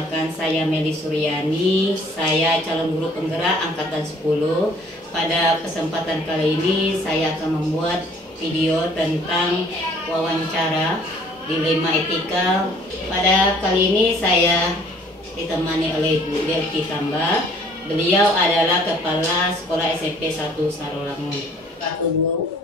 perkenalkan, saya Meli Suryani, saya calon guru penggerak angkatan 10. Pada kesempatan kali ini saya akan membuat video tentang wawancara dilema etika. Pada kali ini saya ditemani oleh Bu Belki Tamba. Beliau adalah Kepala Sekolah SMP 1 Sarolangun.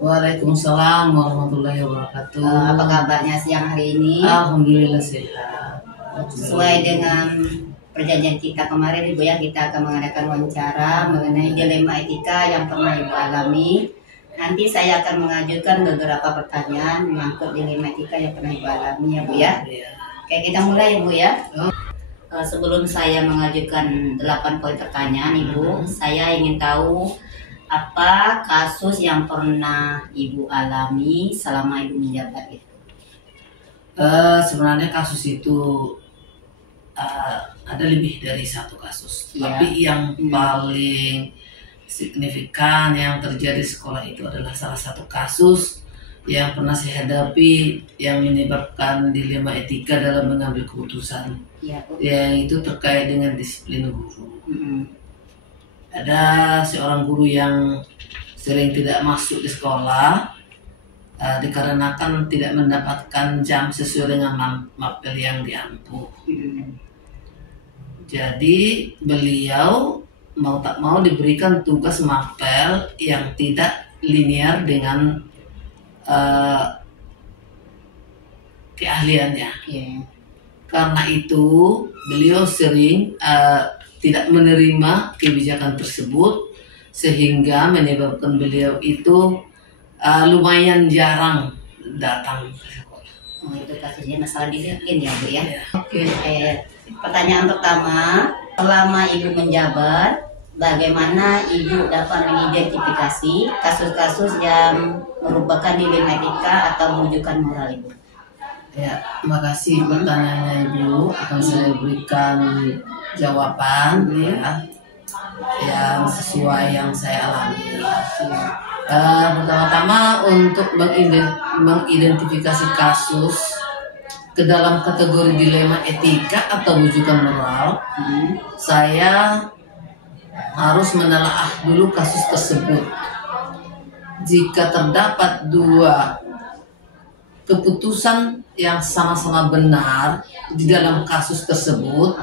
Waalaikumsalam warahmatullahi wabarakatuh. Apa kabarnya siang hari ini? Alhamdulillah sehat. Sesuai dengan perjanjian kita kemarin, Ibu ya, kita akan mengadakan wawancara mengenai dilema etika yang pernah Ibu alami. Nanti saya akan mengajukan beberapa pertanyaan menyangkut dilema etika yang pernah Ibu alami ya Bu ya. Oke, kita mulai ya Bu ya. Sebelum saya mengajukan 8 poin pertanyaan Ibu, saya ingin tahu apa kasus yang pernah Ibu alami selama Ibu menjabat itu? Sebenarnya kasus itu ada lebih dari satu kasus, tapi yang paling signifikan yang terjadi di sekolah itu adalah salah satu kasus yang pernah saya hadapi yang menyebabkan dilema etika dalam mengambil keputusan, yang itu terkait dengan disiplin guru. Ada seorang guru yang sering tidak masuk di sekolah dikarenakan tidak mendapatkan jam sesuai dengan mapel yang diampu. Jadi beliau mau tak mau diberikan tugas mapel yang tidak linear dengan keahliannya. Karena itu beliau sering tidak menerima kebijakan tersebut, sehingga menyebabkan beliau itu lumayan jarang datang ke sekolah. Itu kasusnya masalah disiplin ya Bu ya. Pertanyaan pertama, selama Ibu menjabat, bagaimana Ibu dapat mengidentifikasi kasus-kasus yang merupakan dilema etika atau rujukan moral Ibu? Ya, terima kasih pertanyaannya Ibu. Akan saya berikan jawaban yang sesuai yang saya alami. Pertama-tama untuk mengidentifikasi kasus ke dalam kategori dilema etika atau rujukan moral, saya harus menelaah dulu kasus tersebut. Jika terdapat dua keputusan yang sama-sama benar di dalam kasus tersebut,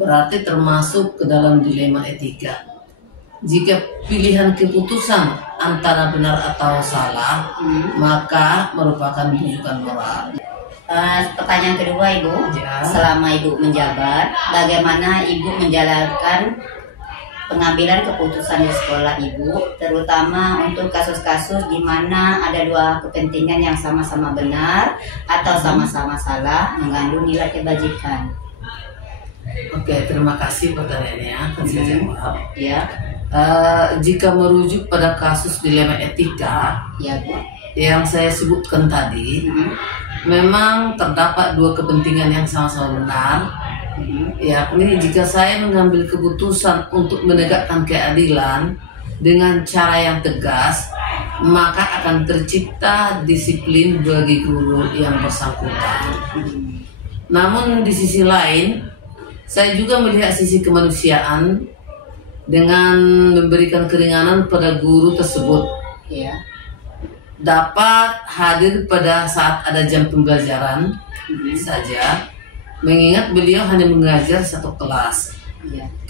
berarti termasuk ke dalam dilema etika. Jika pilihan keputusan antara benar atau salah, maka merupakan rujukan moral. Pertanyaan kedua Ibu, selama Ibu menjabat, bagaimana Ibu menjalankan pengambilan keputusan di sekolah Ibu, terutama untuk kasus-kasus di mana ada dua kepentingan yang sama-sama benar atau sama-sama salah mengandung nilai kebajikan? Oke, terima kasih pertanyaannya. Akan saya jawab. Jika merujuk pada kasus dilema etika yang saya sebutkan tadi, memang terdapat dua kepentingan yang sama-sama benar. Yakni jika saya mengambil keputusan untuk menegakkan keadilan dengan cara yang tegas, maka akan tercipta disiplin bagi guru yang bersangkutan. Namun di sisi lain, saya juga melihat sisi kemanusiaan dengan memberikan keringanan pada guru tersebut. Dapat hadir pada saat ada jam pembelajaran saja, mengingat beliau hanya mengajar satu kelas.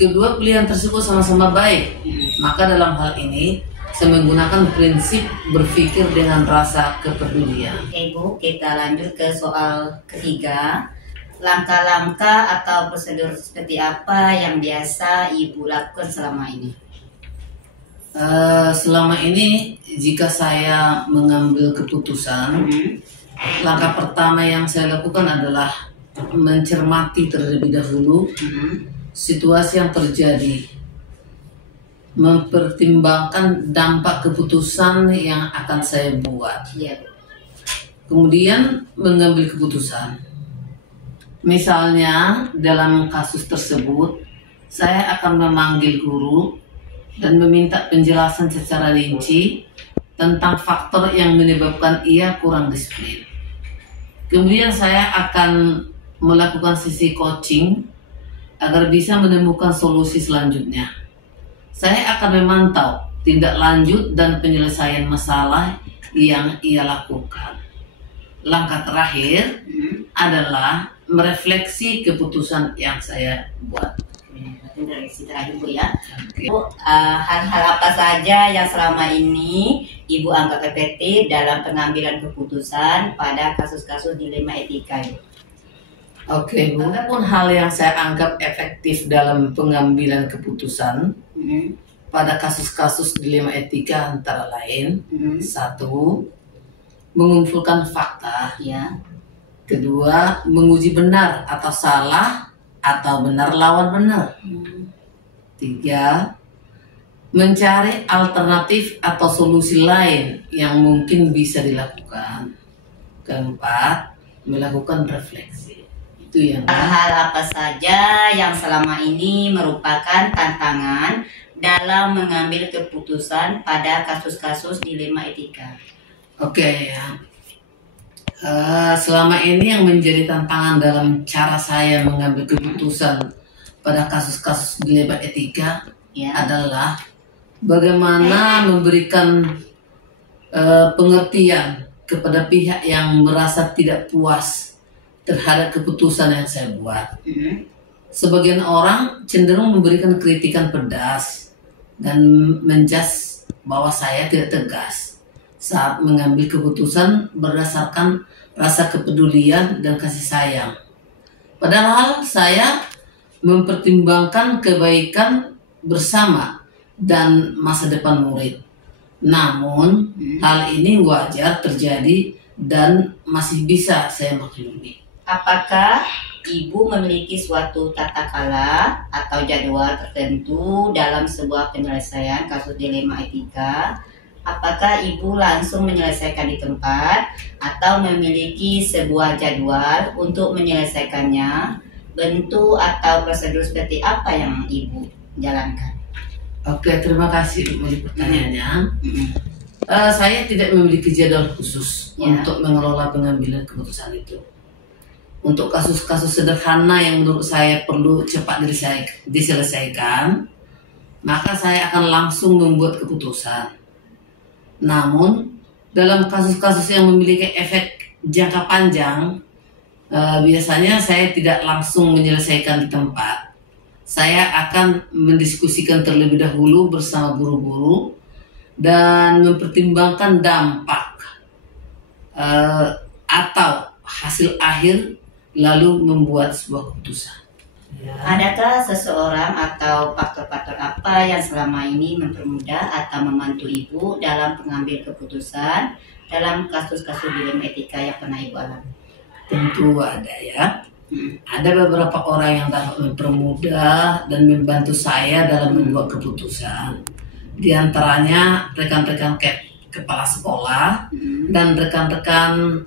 Kedua pilihan tersebut sama-sama baik, maka dalam hal ini saya menggunakan prinsip berpikir dengan rasa kepedulian. Ibu, kita lanjut ke soal ketiga. Langkah-langkah atau prosedur seperti apa yang biasa Ibu lakukan selama ini? Selama ini jika saya mengambil keputusan, langkah pertama yang saya lakukan adalah mencermati terlebih dahulu situasi yang terjadi, mempertimbangkan dampak keputusan yang akan saya buat, kemudian mengambil keputusan. Misalnya dalam kasus tersebut, saya akan memanggil guru dan meminta penjelasan secara rinci tentang faktor yang menyebabkan ia kurang disiplin. Kemudian saya akan melakukan sesi coaching agar bisa menemukan solusi selanjutnya. Saya akan memantau tindak lanjut dan penyelesaian masalah yang ia lakukan. Langkah terakhir adalah merefleksi keputusan yang saya buat. Refleksi terakhir Bu ya. Bu, hal-hal apa saja yang selama ini Ibu anggap efektif dalam pengambilan keputusan pada kasus-kasus dilema etika? Oke, walaupun hal yang saya anggap efektif dalam pengambilan keputusan pada kasus-kasus dilema etika antara lain, satu, mengumpulkan fakta, ya. Kedua, menguji benar atau salah atau benar lawan benar. Tiga, mencari alternatif atau solusi lain yang mungkin bisa dilakukan. Keempat, melakukan refleksi. Itu yang hal apa saja yang selama ini merupakan tantangan dalam mengambil keputusan pada kasus-kasus dilema etika. Oke ya. Selama ini yang menjadi tantangan dalam cara saya mengambil keputusan pada kasus-kasus dilema etika adalah bagaimana memberikan pengertian kepada pihak yang merasa tidak puas terhadap keputusan yang saya buat. Sebagian orang cenderung memberikan kritikan pedas dan menjas bahwa saya tidak tegas saat mengambil keputusan berdasarkan rasa kepedulian dan kasih sayang. Padahal saya mempertimbangkan kebaikan bersama dan masa depan murid. Namun hal ini wajar terjadi dan masih bisa saya maklumi. Apakah Ibu memiliki suatu tata cara atau jadwal tertentu dalam sebuah penyelesaian kasus dilema etika? Apakah Ibu langsung menyelesaikan di tempat atau memiliki sebuah jadwal untuk menyelesaikannya? Bentuk atau prosedur seperti apa yang Ibu jalankan? Oke, terima kasih untuk pertanyaannya. Saya tidak memiliki jadwal khusus untuk mengelola pengambilan keputusan itu. Untuk kasus-kasus sederhana yang menurut saya perlu cepat diselesaikan, maka saya akan langsung membuat keputusan. Namun, dalam kasus-kasus yang memiliki efek jangka panjang, biasanya saya tidak langsung menyelesaikan di tempat. Saya akan mendiskusikan terlebih dahulu bersama guru-guru dan mempertimbangkan dampak atau hasil akhir, lalu membuat sebuah keputusan. Adakah seseorang atau faktor-faktor apa yang selama ini mempermudah atau membantu Ibu dalam mengambil keputusan dalam kasus-kasus dilema etika yang pernah Ibu alami? Tentu ada ya. Ada beberapa orang yang dapat mempermudah dan membantu saya dalam membuat keputusan. Di antaranya rekan-rekan kepala sekolah dan rekan-rekan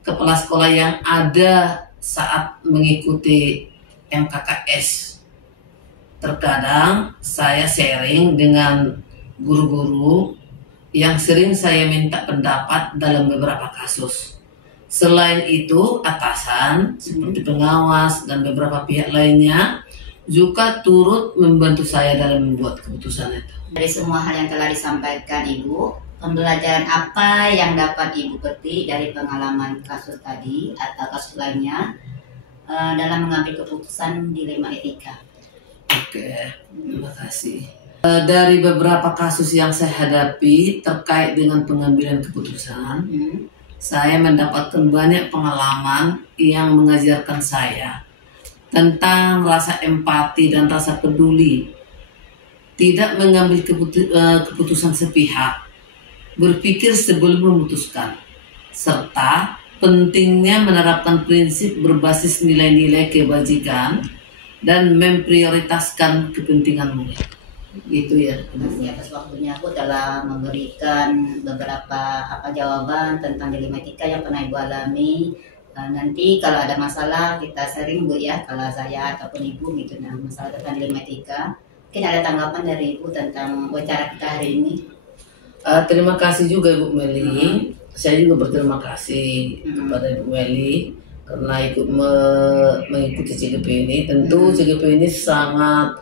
kepala sekolah yang ada saat mengikuti MKKS. Terkadang saya sharing dengan guru-guru yang sering saya minta pendapat dalam beberapa kasus. Selain itu, atasan seperti pengawas dan beberapa pihak lainnya juga turut membantu saya dalam membuat keputusan itu. Dari semua hal yang telah disampaikan Ibu, pembelajaran apa yang dapat Ibu petik dari pengalaman kasus tadi atau kasus lainnya dalam mengambil keputusan dilema etika? Oke, terima kasih. Dari beberapa kasus yang saya hadapi terkait dengan pengambilan keputusan, saya mendapatkan banyak pengalaman yang mengajarkan saya tentang rasa empati dan rasa peduli. Tidak mengambil keputusan sepihak, berpikir sebelum memutuskan, serta pentingnya menerapkan prinsip berbasis nilai-nilai kebajikan dan memprioritaskan kepentingan murid. Gitu ya. Terima kasih atas waktunya. Aku telah memberikan beberapa jawaban tentang dilema etika yang pernah Ibu alami. Nanti kalau ada masalah kita sharing Bu ya, kalau saya ataupun Ibu gitu, masalah tentang dilema etika. Mungkin ada tanggapan dari Ibu tentang wawancara kita hari ini. Terima kasih juga Ibu Meli. Saya juga berterima kasih kepada Ibu Meli karena ikut mengikuti CGP ini. Tentu CGP ini sangat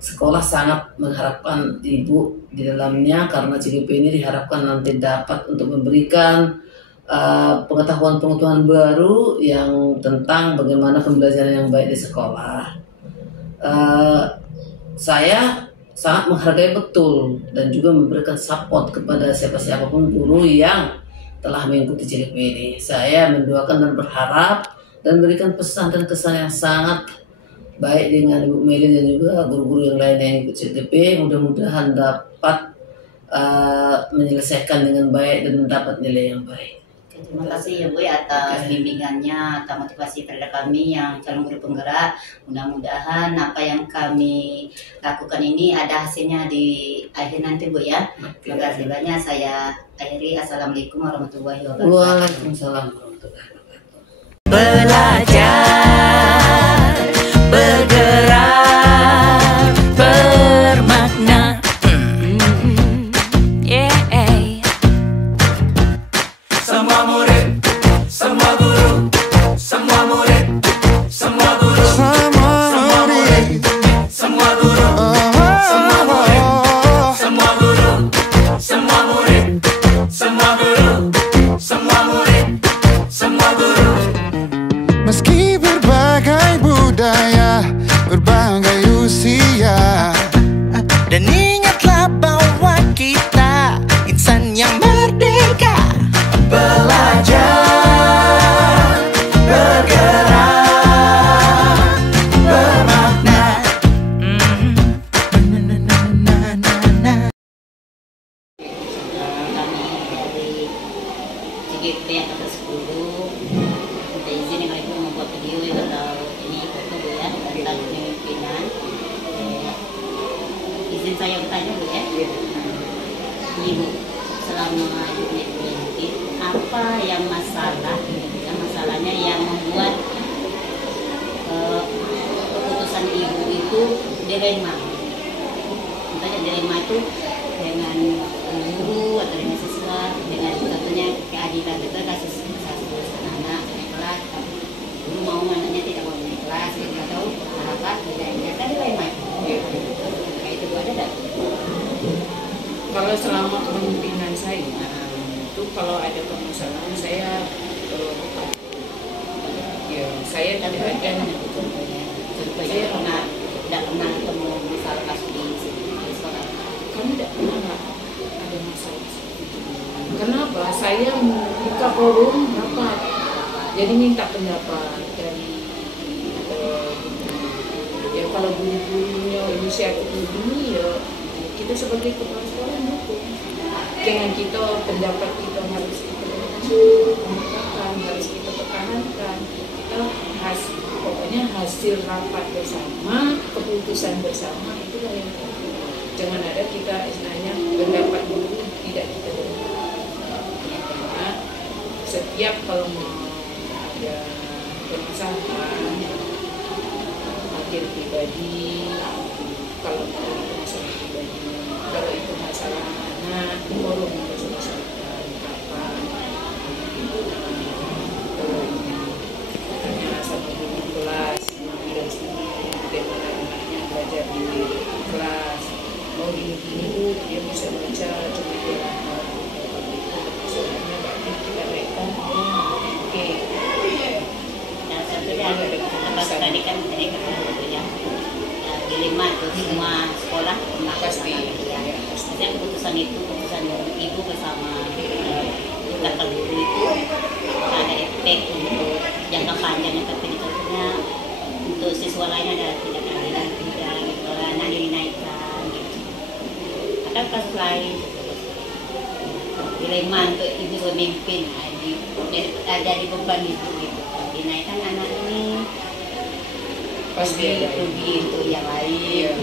sekolah sangat mengharapkan ibu di dalamnya, karena CGP ini diharapkan nanti dapat untuk memberikan pengetahuan-pengetahuan baru yang tentang bagaimana pembelajaran yang baik di sekolah. Saya sangat menghargai betul dan juga memberikan support kepada siapapun guru yang telah mengikuti CGP ini. Saya mendoakan dan berharap dan berikan pesan dan kesan yang sangat baik dengan Ibu Meli dan juga guru-guru yang lain yang ikut CGP. Mudah-mudahan dapat menyelesaikan dengan baik dan mendapat nilai yang baik. Terima kasih ya Bu atas bimbingannya, atau motivasi terhadap kami yang calon guru penggerak. Mudah-mudahan apa yang kami lakukan ini ada hasilnya di akhir nanti Bu ya. Terima kasih banyak. Saya akhiri. Assalamualaikum warahmatullahi wabarakatuh. Waalaikumsalam warahmatullahi wabarakatuh. Belajar, bergerak, bermakna. Semua murid, semua guru, semua murid, semua guru, semua murid, semua guru, semua murid, semua guru, semua murid, semua guru, semua murid, semua guru. Meski berbagai budaya, berbagai usia, dan ingatlah bahwa kita insan yang merdeka. Belajar, bergerak, bermakna. Kami dari CGP angkatan 10 minta izin yang Ibu membuat video atau ini foto Bu ya tentang kepemimpinan. Izin saya bertanya Bu ya. Ibu, selama Ibu memimpin, apa yang masalahnya yang membuat keputusan Ibu itu dilema? Contohnya dilema itu dengan guru atau dengan siswa, dengan contohnya keadilan itu kasus anak naik kelas, guru mau anaknya tidak mau naik kelas, atau harapan tidak kan dilema. Kayak itu Bu, ada tak? Kalau selama kepemimpinan saya itu kalau ada permasalahan saya saya tidak ada Contohnya tidak pernah ketemu masalah kasus di sekolah. kami tidak pernah ada masalah. Kenapa? Saya buka forum rapat, jadi minta pendapat dari ya kalau guru-gurunya inisiatif ini ya kita sebagai kepala sekolah mendukung. Dengan kita pendapat kita harus kita pertahankan, harus kita pertahankan. Kita pokoknya hasil rapat bersama, keputusan bersama itulah yang penting. Jangan ada kita istilahnya pendapat guru tidak kita dengar. Karena setiap kalau mau ada permasalahan akhir pribadi, kalau itu masalah pribadi, kalau itu masalah anak, forum kita selesaikan kapan. Hanya sama guru kelas, dan sendiri bagaimana anaknya belajar di kelas. Mau gini-gini Bu, dia bisa baca, cuma dia lambat. Soalnya berarti kita naikkan, oke. Nah, tentunya tadi kan tadi ketemu yang dilema itu semua sekolah pernah Pasti. Ya. Maksudnya keputusan Ibu bersama kakak guru itu ada efek untuk jangka panjang, tapi tentunya untuk siswa lain ada tidak keadilan, tidak gitu, anak dinaikkan gitu. Ada kasus lain dilema untuk Ibu pemimpin, ada di beban itu gitu, dinaikkan anak ini Pasti ada rugi untuk yang lain.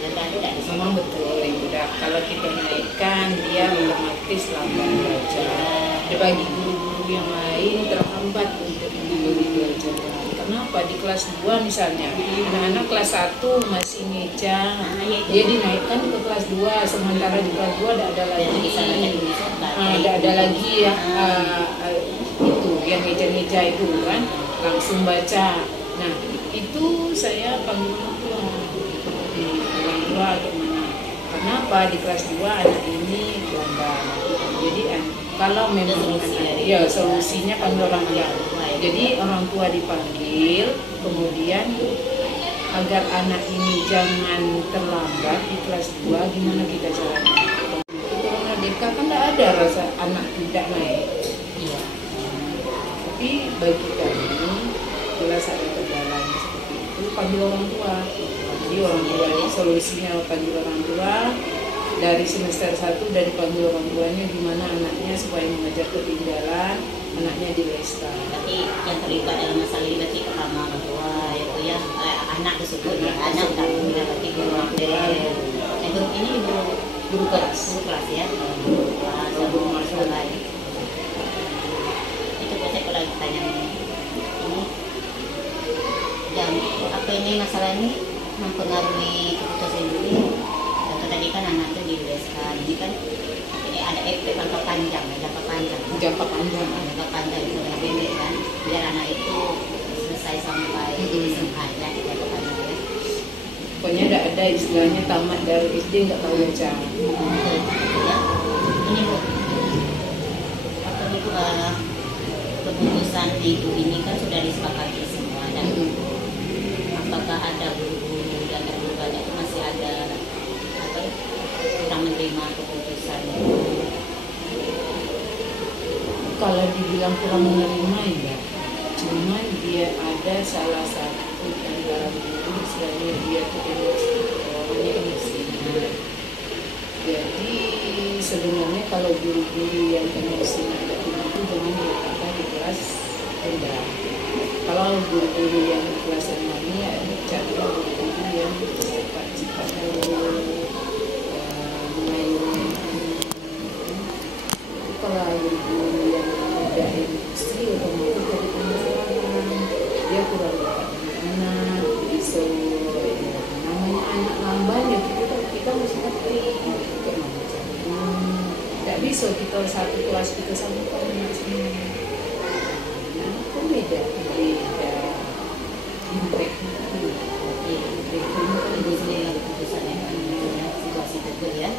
Dan tidak memang betul Ibu. Kalau kita naikkan dia otomatis lambat belajar. Bagi guru-guru yang lain terhambat untuk mengikuti belajar. Kenapa? Di kelas 2 misalnya, anak-anak kelas 1 masih ngeja, dia dinaikkan ke kelas 2, sementara di kelas 2 tidak ada lagi, tidak ada lagi ya itu. yang ngeja-ngeja itu kan langsung baca. Nah itu saya panggil orang tua, gimana? Kenapa di kelas 2 anak ini Belanda? Jadi kalau memang ya solusinya panggil orang tua. Jadi orang tua dipanggil, kemudian agar anak ini jangan terlambat di kelas 2, gimana kita caranya? Corona Deka kan tidak ada rasa anak tidak naik. Iya. Tapi bagi kami jelas ada kendala seperti itu, panggil orang tua. Jadi orang tua ini solusinya panggil orang tua. Dari semester 1 dari panggil orang tuanya gimana anaknya supaya mengejar ketinggalan, anaknya di Lesta. Tapi yang terlibat dalam masalah ini berarti pertama orang tua, yaitu ya anak tersebut ya, anak kami berarti guru guru ini guru kelas ya, guru kelas guru masalah ini. Itu biasanya kalau ditanya ini jam apa ini masalah ini mempengaruhi keputusan dulu. Contoh tadi kan anak itu dibereskan, ini kan ini ada efek jangka panjang itu yang pendek kan, biar anak itu selesai sampai SMA ya, jangka panjang ya. Pokoknya tidak ada istilahnya tamat dari SD nggak tahu baca. Ya, ini Bu, apa itu keputusan ibu ini kan sudah disepakati semua dan apakah ada guru-guru dan guru banyak itu masih ada kurang menerima keputusan? Kalau dibilang kurang menerima ya, cuman dia ada salah satu antara guru istilahnya dia tuh emosi. Jadi sebenarnya kalau guru-guru yang emosi negatif itu jangan diletakkan di kelas rendah. Kalau guru-guru yang di kelas rendah ini ya cari guru-guru yang sifatnya kalau guru-guru yang tidak industri otomatis jadi permasalahan, dia kurang dekat dengan anak, bisa namanya anak lamban ya kita mesti ngerti tidak bisa kita satu kelas kita sambungkan dengan semua. Nah, itu beda impactnya itu kan Keputusan yang situasi itu ya.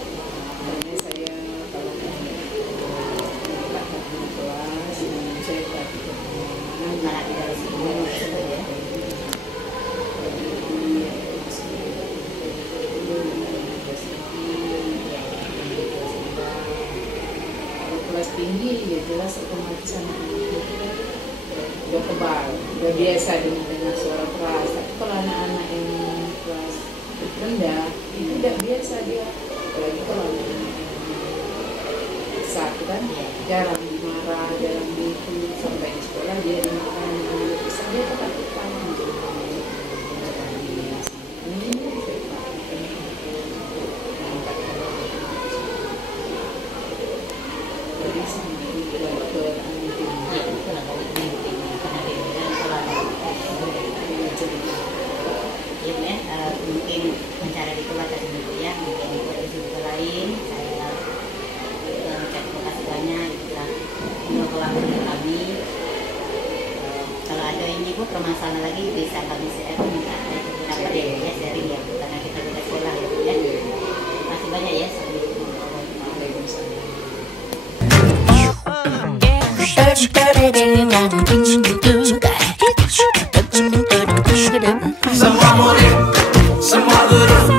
makanya saya kalau kelas saya perhatikan Karena dari sini ya. Kalau kelas tinggi ya jelas otomatis anak-anak udah kebal, udah biasa dengan suara keras. Tapi kalau anak-anak yang kelas rendah itu tidak biasa dia, apalagi kalau anak-anak satu kan jarang dimarah, jarang gitu, sampai di sekolah dia dimakan, bisa dia ketakutan gitu. Jadi sendiri dokter mungkin mencari di keluarga dulu ya, mungkin di lain saya terima kasih banyak telah mengkolaborasi kami. Kalau ada ini Bu permasalahan lagi bisa kami share, minta dapat ya sharing ya, karena kita beda sekolah ya Bu ya. Terima kasih banyak ya. Semua murid, semua guru